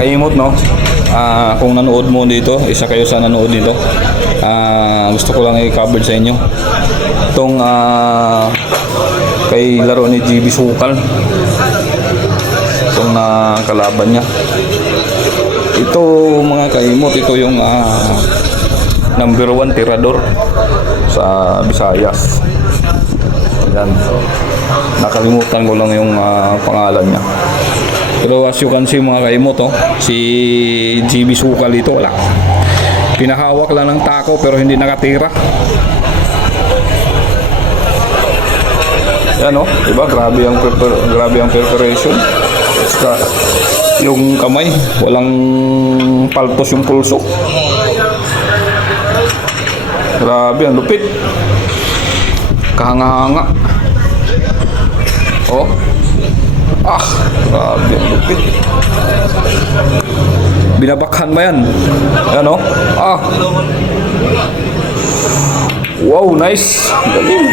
kaimot, no? Kung nanood mo dito, isa kayo sa nanood dito, gusto ko lang i-cover sa inyo itong kay laro ni GB Sukal, itong kalaban niya. Ito mga kaimot, ito yung number 1 tirador sa Visayas. Yan, nakalimutan ko lang yung pangalan niya. Pero as you can see mga kaimot, si GB Sukal ito, wala. Pinahawak lang ng tako pero hindi nakatira. Yan, diba? Grabe ang preparation. Saka yung kamay, walang paltos yung pulso. Grabe, ang lupit. Kahanga-hanga. Grabe, ang lupit. Binabakhan ba yan? Yan, Wow, nice. Galing.